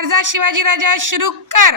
महाराजा शिवाजीराजा सुरू कर.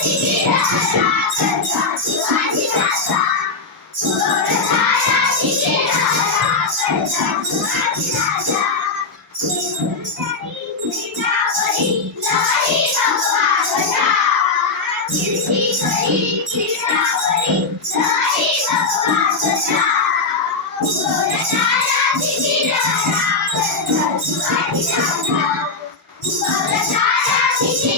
嘻嘻哒哒，笨笨，喜欢嘻嘻哒哒。所有人，大家嘻嘻哒哒，笨笨，喜欢嘻嘻哒哒。七十加一，七十加一，乐意唱歌啊，坐下。七十加一，七十加一，乐意唱歌啊，坐下。所有人，大家嘻嘻哒哒，笨笨，喜欢嘻嘻哒哒。所有人，大家嘻嘻。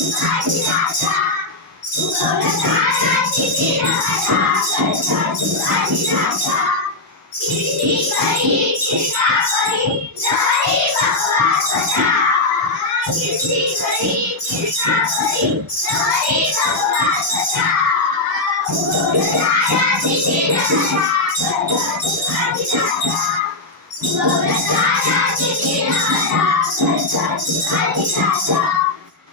तुझाची भाषा सुगवलं तानाची तीन भाषा कळसा तुझाची भाषा कीर्ती करी चिंता करी लहरी भगवा स्वतः कीर्ती करी चिंता करी लहरी भगवा स्वतः सुगवलं तानाची तीन भाषा कळसा तुझाची भाषा सुगवलं तानाची तीन भाषा कळसा तुझाची भाषा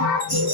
महाराज.